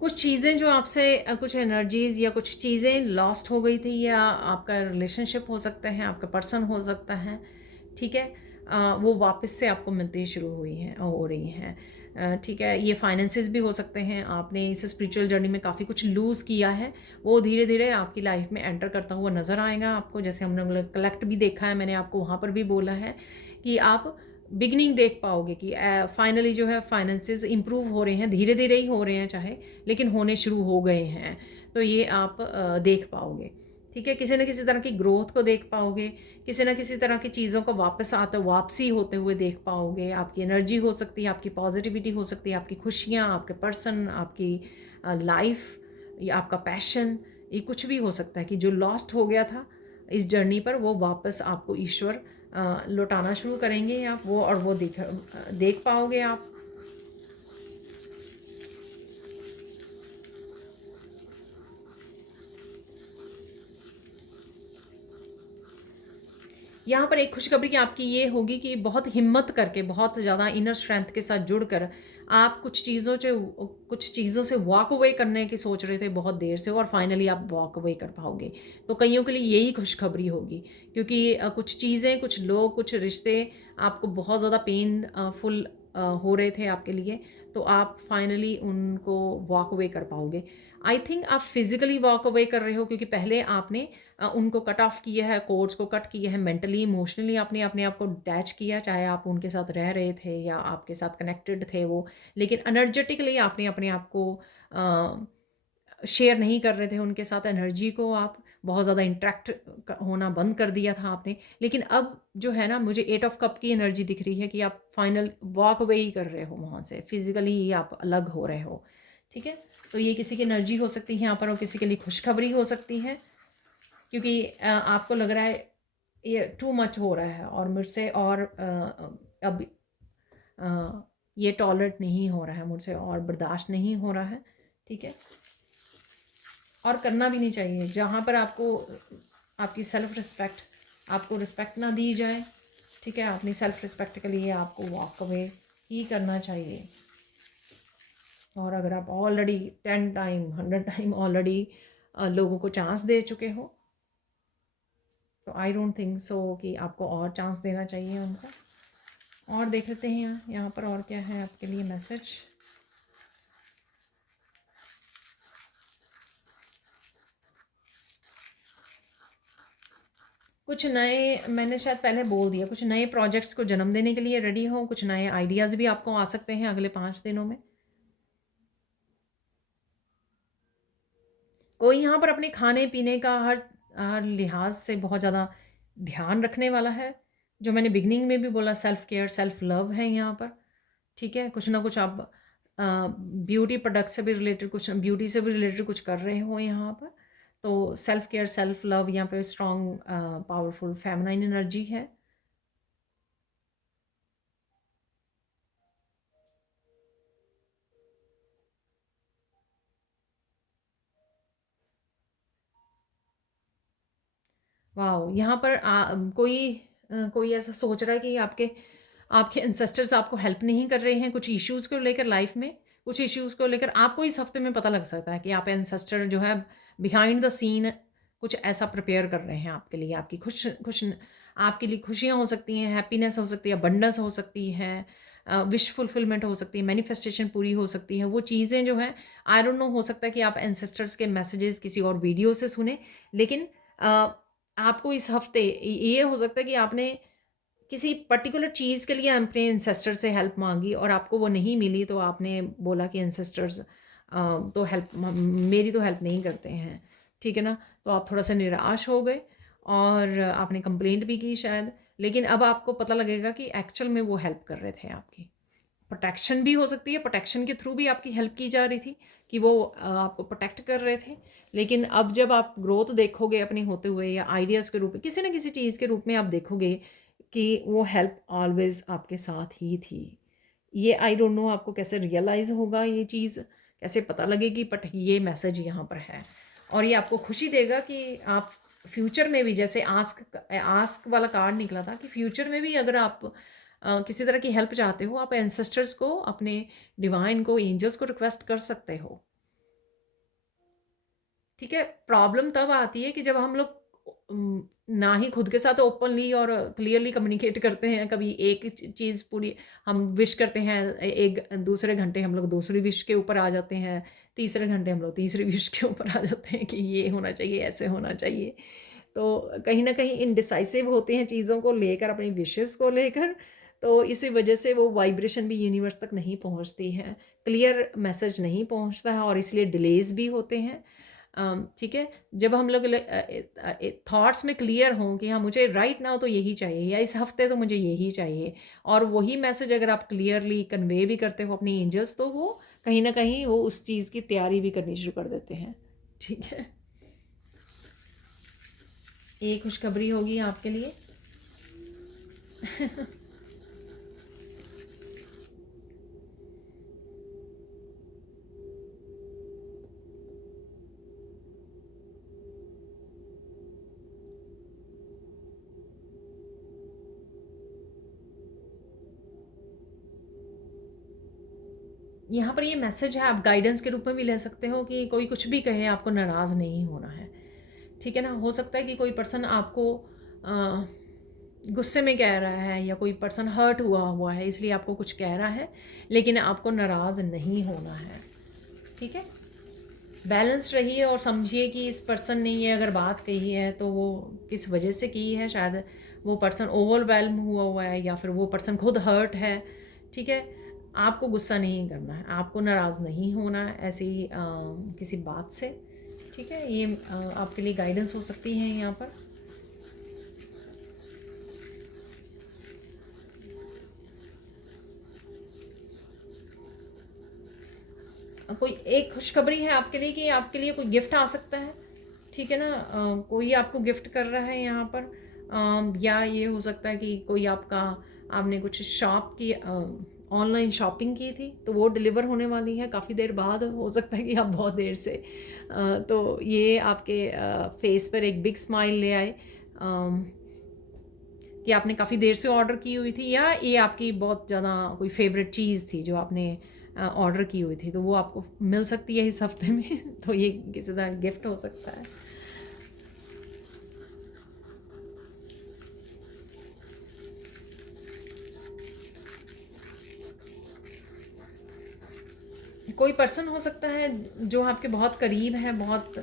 कुछ चीज़ें जो आपसे कुछ एनर्जीज़ या कुछ चीज़ें लॉस्ट हो गई थी, या आपका रिलेशनशिप हो सकता है, आपका पर्सन हो सकता है, ठीक है, वो वापस से आपको मिलती शुरू हुई हैं, हो रही हैं, ठीक है। ये फाइनेंसेस भी हो सकते हैं, आपने इस स्पिरिचुअल जर्नी में काफ़ी कुछ लूज़ किया है, वो धीरे धीरे आपकी लाइफ में एंटर करता हुआ नज़र आएगा आपको। जैसे हमने कलेक्ट भी देखा है, मैंने आपको वहाँ पर भी बोला है कि आप बिगनिंग देख पाओगे कि फाइनली जो है फाइनेंसेस इंप्रूव हो रहे हैं, धीरे धीरे ही हो रहे हैं चाहे, लेकिन होने शुरू हो गए हैं। तो ये आप देख पाओगे, ठीक है। किसी न किसी तरह की ग्रोथ को देख पाओगे, किसी न किसी तरह की चीज़ों को वापसी होते हुए देख पाओगे। आपकी एनर्जी हो सकती है, आपकी पॉजिटिविटी हो सकती है, आपकी खुशियाँ, आपके पर्सन, आपकी लाइफ, या आपका पैशन, ये कुछ भी हो सकता है कि जो लॉस्ट हो गया था इस जर्नी पर, वो वापस आपको ईश्वर लौटाना शुरू करेंगे आप वो, और वो देख पाओगे आप। यहाँ पर एक खुशखबरी आपकी ये होगी कि बहुत हिम्मत करके, बहुत ज़्यादा इनर स्ट्रेंथ के साथ जुड़कर आप कुछ चीज़ों से वॉक अवे करने की सोच रहे थे बहुत देर से, और फाइनली आप वॉक अवे कर पाओगे। तो कईयों के लिए यही खुशखबरी होगी, क्योंकि कुछ चीज़ें, कुछ लोग, कुछ रिश्ते आपको बहुत ज़्यादा फुल हो रहे थे आपके लिए, तो आप फाइनली उनको वॉक अवे कर पाओगे। आई थिंक आप फिजिकली वॉक अवे कर रहे हो, क्योंकि पहले आपने उनको कट ऑफ किया है, कोर्ड्स को कट किया है, मेंटली इमोशनली आपने अपने आप को अटैच किया, चाहे आप उनके साथ रह रहे थे या आपके साथ कनेक्टेड थे वो, लेकिन एनर्जेटिकली आपने अपने आप को शेयर नहीं कर रहे थे उनके साथ एनर्जी को, आप बहुत ज़्यादा इंटरेक्ट होना बंद कर दिया था आपने। लेकिन अब जो है ना, मुझे 8 ऑफ कप की एनर्जी दिख रही है कि आप फाइनल वॉक अवे ही कर रहे हो वहाँ से, फिजिकली ही आप अलग हो रहे हो। ठीक है, तो ये किसी की एनर्जी हो सकती है यहाँ पर, और किसी के लिए खुशखबरी हो सकती है, क्योंकि आपको लग रहा है ये टू मच हो रहा है और मुझसे और अब ये टॉलरेट नहीं हो रहा है, मुझसे और बर्दाश्त नहीं हो रहा है। ठीक है, और करना भी नहीं चाहिए। जहाँ पर आपको आपकी सेल्फ रिस्पेक्ट, आपको रिस्पेक्ट ना दी जाए, ठीक है, अपनी सेल्फ रिस्पेक्ट के लिए आपको वॉक अवे ही करना चाहिए। और अगर आप ऑलरेडी 10 टाइम 100 टाइम ऑलरेडी लोगों को चांस दे चुके हो, तो आई डोंट थिंक सो कि आपको और चांस देना चाहिए उनको। और देख लेते हैं यहाँ पर और क्या है आपके लिए मैसेज। कुछ नए, मैंने शायद पहले बोल दिया, कुछ नए प्रोजेक्ट्स को जन्म देने के लिए रेडी हो, कुछ नए आइडियाज़ भी आपको आ सकते हैं अगले 5 दिनों में। कोई यहाँ पर अपने खाने पीने का हर लिहाज से बहुत ज़्यादा ध्यान रखने वाला है। जो मैंने बिगनिंग में भी बोला, सेल्फ केयर, सेल्फ लव है यहाँ पर। ठीक है, कुछ ना कुछ आप ब्यूटी प्रोडक्ट से भी रिलेटेड, कुछ ब्यूटी से भी रिलेटेड कुछ कर रहे हो यहाँ पर। तो सेल्फ केयर, सेल्फ लव यहाँ पे स्ट्रॉन्ग पावरफुल फेमिनाइन एनर्जी है। वाओ! यहाँ पर कोई ऐसा सोच रहा है कि आपके आपके एंसेस्टर्स आपको हेल्प नहीं कर रहे हैं कुछ इश्यूज़ को लेकर लाइफ में। कुछ इश्यूज़ को लेकर आपको इस हफ्ते में पता लग सकता है कि आप एंसेस्टर जो है बिहाइंड द सीन कुछ ऐसा प्रिपेयर कर रहे हैं आपके लिए। आपकी आपके लिए खुशियाँ हो सकती हैं, हैप्पीनेस हो सकती है, अबंडेंस हो सकती है, विश फुलफिलमेंट हो सकती है, मैनिफेस्टेशन पूरी हो सकती है। वो चीज़ें जो हैं, आई डोंट नो, हो सकता है कि आप एंसेस्टर्स के मैसेजेस किसी और वीडियो से सुने, लेकिन आपको इस हफ्ते ये हो सकता है कि आपने किसी पर्टिकुलर चीज़ के लिए अपने एंसेस्टर से हेल्प मांगी और आपको वो नहीं मिली, तो आपने बोला कि एंसेस्टर्स तो हेल्प मेरी तो हेल्प नहीं करते हैं। ठीक है ना, तो आप थोड़ा सा निराश हो गए और आपने कंप्लेंट भी की शायद, लेकिन अब आपको पता लगेगा कि एक्चुअल में वो हेल्प कर रहे थे आपकी। प्रोटेक्शन भी हो सकती है, प्रोटेक्शन के थ्रू भी आपकी हेल्प की जा रही थी कि वो आपको प्रोटेक्ट कर रहे थे। लेकिन अब जब आप ग्रोथ देखोगे अपनी होते हुए, या आइडियाज़ के रूप में, किसी ना किसी चीज़ के रूप में आप देखोगे कि वो हेल्प ऑलवेज़ आपके साथ ही थी। ये आई डोंट नो आपको कैसे रियलाइज़ होगा ये चीज़, कैसे पता लगेगी, बट ये मैसेज यहाँ पर है। और ये आपको खुशी देगा कि आप फ्यूचर में भी, जैसे आस्क आस्क वाला कार्ड निकला था, कि फ्यूचर में भी अगर आप किसी तरह की हेल्प चाहते हो, आप एंसेस्टर्स को, अपने डिवाइन को, एंजल्स को रिक्वेस्ट कर सकते हो। ठीक है, प्रॉब्लम तब आती है कि जब हम लोग ना ही खुद के साथ ओपनली और क्लियरली कम्युनिकेट करते हैं। कभी एक चीज़ पूरी हम विश करते हैं, एक दूसरे घंटे हम लोग दूसरी विश के ऊपर आ जाते हैं, तीसरे घंटे हम लोग तीसरी विश के ऊपर आ जाते हैं कि ये होना चाहिए, ऐसे होना चाहिए। तो कहीं ना कहीं इनडिसाइसिव होते हैं चीज़ों को लेकर, अपनी विशेस को लेकर। तो इसी वजह से वो वाइब्रेशन भी यूनिवर्स तक नहीं पहुंचती है, क्लियर मैसेज नहीं पहुंचता है, और इसलिए डिलेज भी होते हैं। ठीक है, जब हम लोग थॉट्स में क्लियर हों कि हाँ, मुझे राइट नाउ तो यही चाहिए, या इस हफ्ते तो मुझे यही चाहिए, और वही मैसेज अगर आप क्लियरली कन्वे भी करते हो अपनी एंजल्स, तो वो कहीं ना कहीं वो उस चीज़ की तैयारी भी करनी शुरू कर देते हैं। ठीक है, ये खुशखबरी होगी आपके लिए। यहाँ पर ये मैसेज है, आप गाइडेंस के रूप में भी ले सकते हो कि कोई कुछ भी कहे आपको नाराज़ नहीं होना है, ठीक है ना। हो सकता है कि कोई पर्सन आपको गुस्से में कह रहा है या कोई पर्सन हर्ट हुआ हुआ है इसलिए आपको कुछ कह रहा है, लेकिन आपको नाराज़ नहीं होना है, ठीक है। बैलेंस रहिए और समझिए कि इस पर्सन ने ये अगर बात कही है तो वो किस वजह से की है। शायद वो पर्सन ओवरवेल्म हुआ हुआ है या फिर वो पर्सन खुद हर्ट है, ठीक है। आपको गुस्सा नहीं करना है, आपको नाराज़ नहीं होना है ऐसी किसी बात से, ठीक है। ये आपके लिए गाइडेंस हो सकती है यहाँ पर। कोई एक खुशखबरी है आपके लिए कि आपके लिए कोई गिफ्ट आ सकता है, ठीक है ना। कोई आपको गिफ्ट कर रहा है यहाँ पर, या ये हो सकता है कि कोई आपका, आपने कुछ शॉप की, ऑनलाइन शॉपिंग की थी तो वो डिलीवर होने वाली है काफ़ी देर बाद। हो सकता है कि आप बहुत देर से तो ये आपके फेस पर एक बिग स्माइल ले आए कि आपने काफ़ी देर से ऑर्डर की हुई थी, या ये आपकी बहुत ज़्यादा कोई फेवरेट चीज़ थी जो आपने ऑर्डर की हुई थी तो वो आपको मिल सकती है इस हफ्ते में तो ये किसी तरह गिफ्ट हो सकता है। कोई पर्सन हो सकता है जो आपके बहुत करीब है, बहुत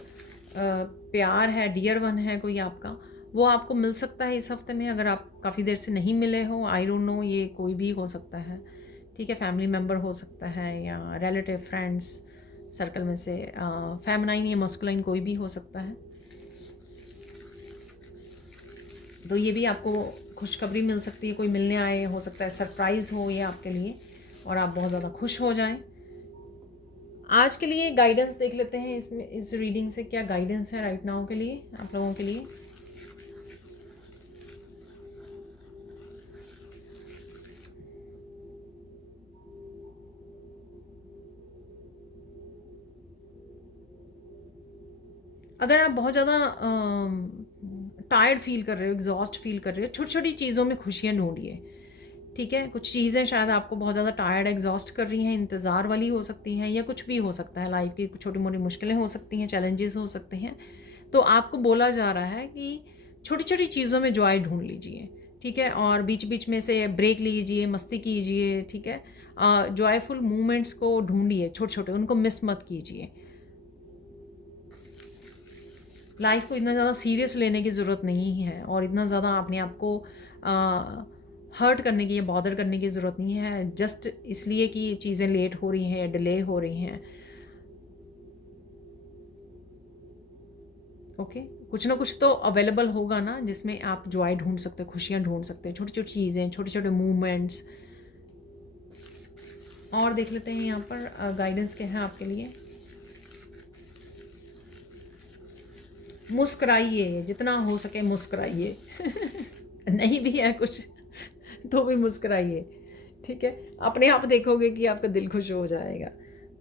प्यार है, डियर वन है कोई आपका, वो आपको मिल सकता है इस हफ्ते में अगर आप काफ़ी देर से नहीं मिले हो। आई डोंट नो, ये कोई भी हो सकता है, ठीक है। फैमिली मेम्बर हो सकता है या रिलेटिव फ्रेंड्स सर्कल में से, फेमिनाइन या मस्कुलाइन कोई भी हो सकता है। तो ये भी आपको खुशखबरी मिल सकती है, कोई मिलने आए, हो सकता है सरप्राइज़ हो ये आपके लिए और आप बहुत ज़्यादा खुश हो जाएं। आज के लिए गाइडेंस देख लेते हैं इसमें, इस रीडिंग से क्या गाइडेंस है राइट नाउ के लिए आप लोगों के लिए। अगर आप बहुत ज़्यादा टायर्ड फील कर रहे हो, एग्जॉस्ट फील कर रहे हो, छोटी छोटी चीज़ों में खुशियाँ ढूंढिए, ठीक है। कुछ चीज़ें शायद आपको बहुत ज़्यादा टायर्ड एग्जॉस्ट कर रही हैं, इंतज़ार वाली हो सकती हैं या कुछ भी हो सकता है, लाइफ की छोटी मोटी मुश्किलें हो सकती हैं, चैलेंजेस हो सकते हैं। तो आपको बोला जा रहा है कि छोटी छोटी चीज़ों में जॉय ढूंढ लीजिए, ठीक है। और बीच बीच में से ब्रेक लीजिए, मस्ती कीजिए, ठीक है। जॉयफुल मोमेंट्स को ढूंढिए, छोटे छोटे, उनको मिस मत कीजिए। लाइफ को इतना ज़्यादा सीरियस लेने की ज़रूरत नहीं है और इतना ज़्यादा अपने आप को हर्ट करने की या बॉदर करने की ज़रूरत नहीं है जस्ट इसलिए कि चीज़ें लेट हो रही हैं या डिले हो रही हैं। ओके, कुछ ना कुछ तो अवेलेबल होगा ना जिसमें आप जॉय ढूंढ सकते हो, खुशियाँ ढूंढ सकते हैं, छोटी छोटी चीज़ें, छोटे छोटे मूवमेंट्स। और देख लेते हैं यहाँ पर गाइडेंस क्या है आपके लिए। मुस्कुराइए, जितना हो सके मुस्कुराइए नहीं भी है कुछ तो भी मुस्कुराइए, ठीक है। अपने आप देखोगे कि आपका दिल खुश हो जाएगा।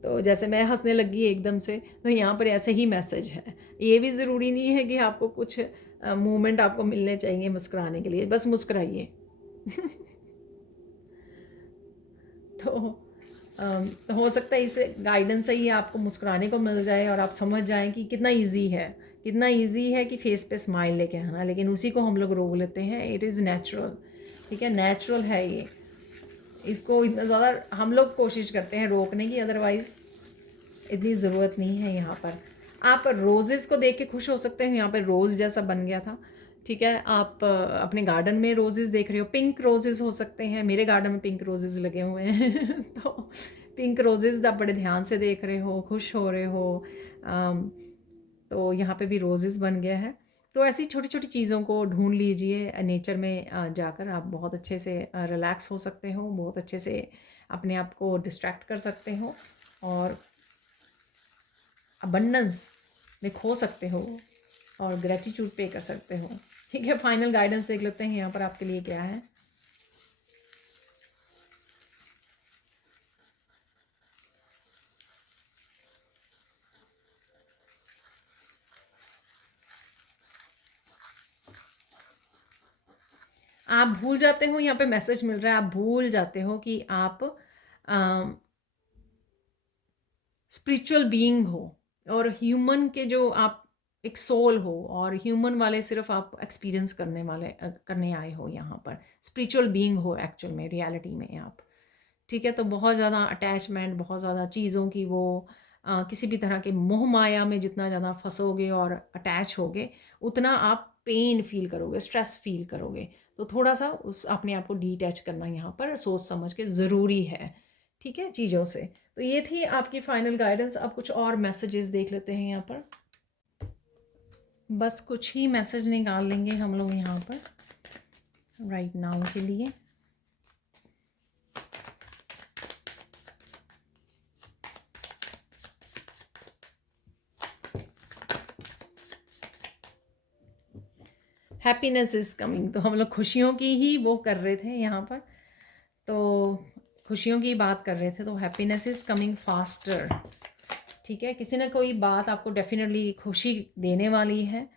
तो जैसे मैं हंसने लगी एकदम से, तो यहाँ पर ऐसे ही मैसेज है। ये भी ज़रूरी नहीं है कि आपको कुछ मोमेंट आपको मिलने चाहिए मुस्कुराने के लिए, बस मुस्कुराइए तो हो सकता है इस गाइडेंस से ही आपको मुस्कुराने को मिल जाए और आप समझ जाएं कि कितना इजी है, कितना इजी है कि फेस पे स्माइल लेके आना, लेकिन उसी को हम लोग रोक लेते हैं। इट इज़ नेचुरल, ठीक है, नेचुरल है ये। इसको इतना ज़्यादा हम लोग कोशिश करते हैं रोकने की, अदरवाइज़ इतनी ज़रूरत नहीं है। यहाँ पर आप रोज़ेज़ को देख के खुश हो सकते हैं, यहाँ पर रोज़ जैसा बन गया था, ठीक है। आप अपने गार्डन में रोजेज़ देख रहे हो, पिंक रोजेज़ हो सकते हैं, मेरे गार्डन में पिंक रोजेज़ लगे हुए हैं तो पिंक रोजेज़ आप बड़े ध्यान से देख रहे हो, खुश हो रहे हो। तो यहाँ पे भी रोजेज़ बन गया है। तो ऐसी छोटी छोटी चीज़ों को ढूंढ लीजिए, नेचर में जाकर आप बहुत अच्छे से रिलैक्स हो सकते हो, बहुत अच्छे से अपने आप को डिस्ट्रैक्ट कर सकते हो और अबंडेंस में खो सकते हो और ग्रेटिट्यूड पे कर सकते हो, ठीक है। फाइनल गाइडेंस देख लेते हैं यहाँ पर आपके लिए क्या है। आप भूल जाते हो, यहाँ पे मैसेज मिल रहा है, आप भूल जाते हो कि आप स्पिरिचुअल बीइंग हो और ह्यूमन के जो आप एक सोल हो, और ह्यूमन वाले सिर्फ आप एक्सपीरियंस करने आए हो यहाँ पर, स्पिरिचुअल बीइंग हो एक्चुअल में, रियलिटी में आप, ठीक है। तो बहुत ज़्यादा अटैचमेंट, बहुत ज़्यादा चीज़ों की वो किसी भी तरह के मोह माया में जितना ज़्यादा फंसोगे और अटैच होगे, उतना आप पेन फील करोगे, स्ट्रेस फील करोगे। तो थोड़ा सा उस अपने आप को डिटैच करना यहाँ पर सोच समझ के ज़रूरी है, ठीक है, चीज़ों से। तो ये थी आपकी फाइनल गाइडेंस। अब कुछ और मैसेजेस देख लेते हैं यहाँ पर। बस कुछ ही मैसेज निकाल लेंगे हम लोग यहाँ पर राइट नाउ के लिए। हैप्पीनेस इज़ कमिंग, तो हम लोग खुशियों की ही वो कर रहे थे यहाँ पर, तो खुशियों की बात कर रहे थे। तो हैप्पीनेस इज़ कमिंग फास्टर, ठीक है। किसी ना कोई बात आपको डेफिनेटली खुशी देने वाली है।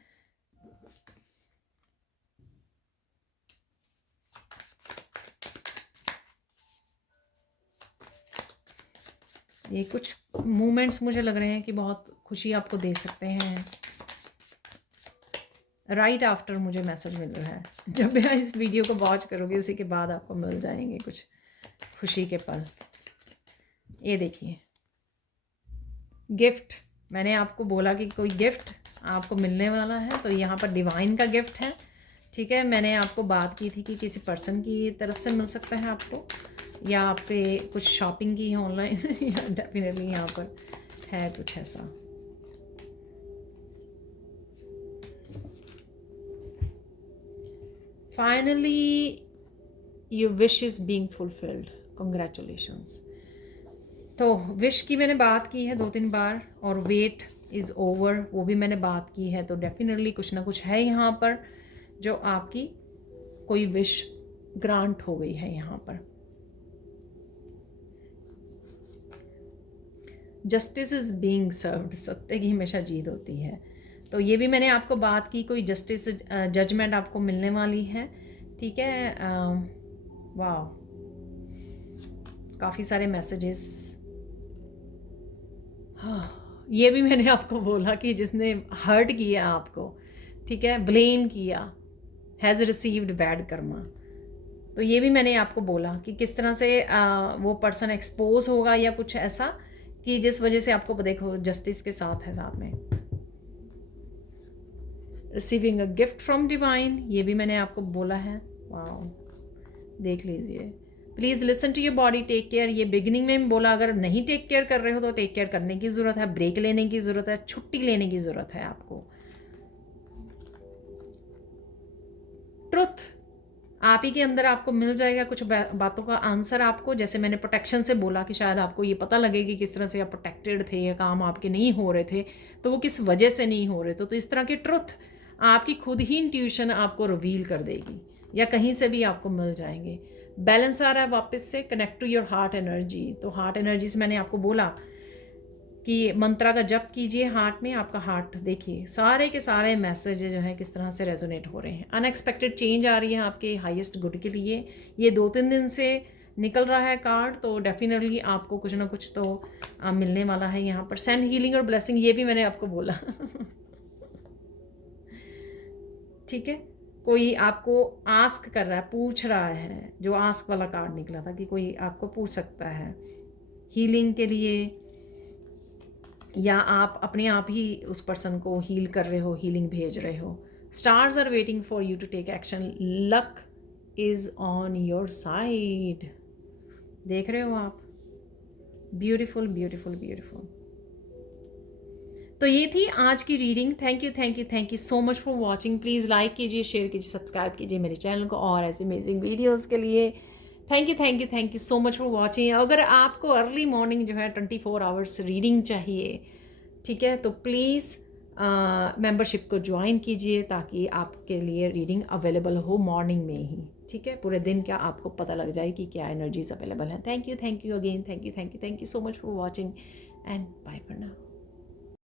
ये कुछ मोमेंट्स मुझे लग रहे हैं कि बहुत खुशी आपको दे सकते हैं। राइट आफ्टर मुझे मैसेज मिल रहा है, जब भी इस वीडियो को वॉच करोगे उसी के बाद आपको मिल जाएंगे कुछ खुशी के पल। ये देखिए गिफ्ट, मैंने आपको बोला कि कोई गिफ्ट आपको मिलने वाला है, तो यहाँ पर डिवाइन का गिफ्ट है, ठीक है। मैंने आपको बात की थी कि किसी पर्सन की तरफ से मिल सकता है आपको, या आप पे कुछ शॉपिंग की है ऑनलाइन या डेफिनेटली यहाँ पर है कुछ ऐसा। Finally your wish is being fulfilled, congratulations. तो विश की मैंने बात की है 2-3 बार, और वेट इज़ ओवर वो भी मैंने बात की है। तो डेफिनेटली कुछ ना कुछ है यहाँ पर जो आपकी कोई विश ग्रांट हो गई है यहाँ पर। जस्टिस इज़ बीइंग सर्व्ड, सत्य की हमेशा जीत होती है। तो ये भी मैंने आपको बात की, कोई जस्टिस जजमेंट आपको मिलने वाली है, ठीक है। वाह, काफ़ी सारे मैसेजेस। हाँ, ये भी मैंने आपको बोला कि जिसने हर्ट किया आपको, ठीक है, ब्लेम किया, हैज़ रिसीव्ड बैड कर्मा। तो ये भी मैंने आपको बोला कि किस तरह से वो पर्सन एक्सपोज होगा या कुछ ऐसा कि जिस वजह से आपको देखो जस्टिस के साथ है साथ में। Receiving a gift from divine, ये भी मैंने आपको बोला है। वाओ, देख लीजिए। Please listen to your body, take care. ये बिगिनिंग में बोला, अगर नहीं टेक केयर कर रहे हो तो टेक केयर करने की ज़रूरत है, ब्रेक लेने की ज़रूरत है, छुट्टी लेने की ज़रूरत है आपको। ट्रुथ आप ही के अंदर आपको मिल जाएगा, कुछ बातों का आंसर आपको, जैसे मैंने प्रोटेक्शन से बोला कि शायद आपको ये पता लगे कि किस तरह से आप प्रोटेक्टेड थे या काम आपके नहीं हो रहे थे, तो वो किस वजह से नहीं हो रहे थे। तो इस तरह के ट्रुथ आपकी खुद ही इंट्यूशन आपको रिवील कर देगी, या कहीं से भी आपको मिल जाएंगे। बैलेंस आ रहा है वापस से, connect to your heart energy. तो हार्ट एनर्जी से मैंने आपको बोला कि मंत्रा का जप कीजिए हार्ट में, आपका हार्ट देखिए सारे के सारे मैसेज जो हैं किस तरह से रेजोनेट हो रहे हैं। अनएक्सपेक्टेड चेंज आ रही है आपके हाईएस्ट गुड के लिए। ये 2-3 दिन से निकल रहा है कार्ड, तो डेफिनेटली आपको कुछ ना कुछ तो मिलने वाला है यहाँ पर। सेंड हीलिंग और ब्लेसिंग, ये भी मैंने आपको बोला ठीक है। कोई आपको आस्क कर रहा है, पूछ रहा है, जो आस्क वाला कार्ड निकला था कि कोई आपको पूछ सकता है हीलिंग के लिए, या आप अपने आप ही उस पर्सन को हील कर रहे हो, हीलिंग भेज रहे हो। Stars are waiting for you to take action, luck is on your side. देख रहे हो आप, ब्यूटीफुल ब्यूटीफुल ब्यूटीफुल। तो ये थी आज की reading. Thank you thank you thank you so much for watching. Please like कीजिए, शेयर कीजिए, सब्सक्राइब कीजिए मेरे चैनल को और ऐसे अमेजिंग वीडियोस के लिए। Thank you so much for watching. अगर आपको अर्ली मॉर्निंग जो है 24 आवर्स रीडिंग चाहिए, ठीक है, तो प्लीज़ मेंबरशिप को ज्वाइन कीजिए ताकि आपके लिए रीडिंग अवेलेबल हो मॉर्निंग में ही, ठीक है। पूरे दिन क्या आपको पता लग जाए कि क्या एनर्जीज अवेलेबल हैं। Thank you again, thank you so much for watching and bye for now.